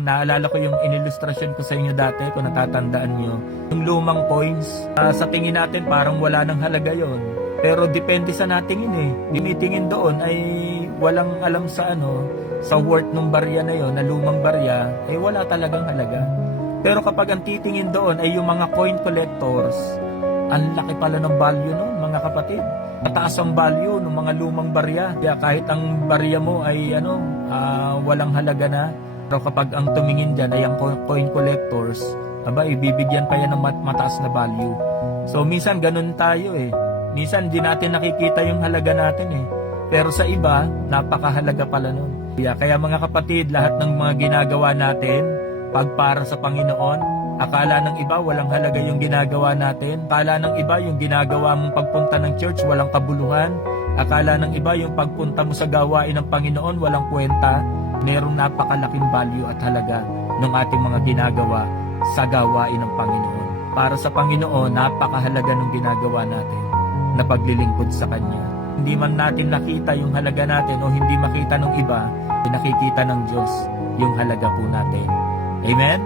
Naalala ko yung inilustrasyon ko sa inyo dati, kung natatandaan nyo. Yung lumang coins, sa tingin natin parang wala nang halaga yon. Pero depende sa natingin eh. Tinitingin doon ay walang alam sa sa worth ng barya na yon, na lumang barya, eh wala talagang halaga. Pero kapag ang titingin doon ay yung mga coin collectors, ang laki pala ng value nun, mga kapatid. Mataas ang value ng mga lumang barya. Kaya kahit ang barya mo ay walang halaga na, pero kapag ang tumingin dyan ay ang coin collectors, ibibigyan pa yan ng mataas na value. So minsan ganun tayo eh. Minsan di natin nakikita yung halaga natin eh. Pero sa iba, napakahalaga pala nun. Kaya mga kapatid, lahat ng mga ginagawa natin, pag para sa Panginoon, akala ng iba walang halaga yung ginagawa natin. Akala ng iba yung ginagawa mong pagpunta ng church walang kabuluhan. Akala ng iba yung pagpunta mo sa gawain ng Panginoon walang kwenta. Merong napakalaking value at halaga ng ating mga ginagawa sa gawain ng Panginoon. Para sa Panginoon, napakahalaga ng ginagawa natin na paglilingkod sa Kanya. Hindi man natin nakita yung halaga natin o hindi makita ng iba, nakikita ng Diyos yung halaga po natin. Amen?